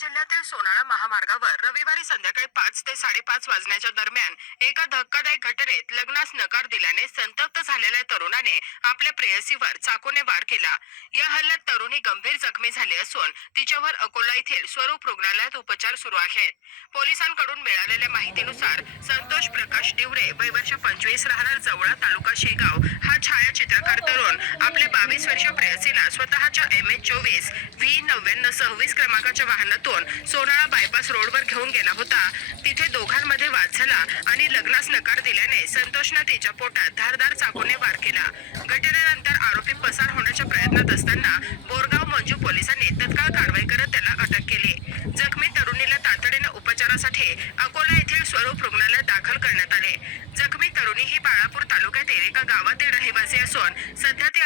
जिल्ह्यातील सोनाळा महामार्गावर रविवारी संध्याकाळी पाच ते साडेपाच वाजण्याच्या दरम्यान एका धक्कादायक घटनेत लग्नास नकार दिल्याने संतप्त झालेल्या तरुणाने आपल्या प्रेयसीवर चाकूने वार केला. या हल्ल्यात तरुणी गंभीर जखमी झाली असून तिच्यावर अकोला येथील स्वरूप रुग्णालयात उपचार सुरू आहेत. पोलिसांकडून मिळालेल्या माहितीनुसार संतोष प्रकाश डिवरे वय वर्ष पंचवीस राहणार जवळा तालुका शेगाव हा तरुण आपल्या बावीस वर्ष प्रेयसीला स्वतःच्या एम एच चोवीस व्ही नव्याण्णव सव्वीस क्रमांकाच्या वाहनातून सोनाळा बायपास रोडवर घेऊन गेला होता. तिथे दोघांमध्ये वाद झाला आणि लग्नास नकार दिल्याने संतोषनं तिच्या पोटात धारदार चाकूने वार केला. घटनेनंतर आरोपी पसार होण्याच्या प्रयत्नात असताना बोरगाव मंजू पोलिसांनी तत्काळ कारवाई करत त्याला अटक केली जखमी तरुणीला तातडीने उपचारासाठी अकोला येथील स्वरूप रुग्णालयात दाखल करण्यात बाळापूर तालुक्यातील एका गावातील रहिवासी असून सध्या ते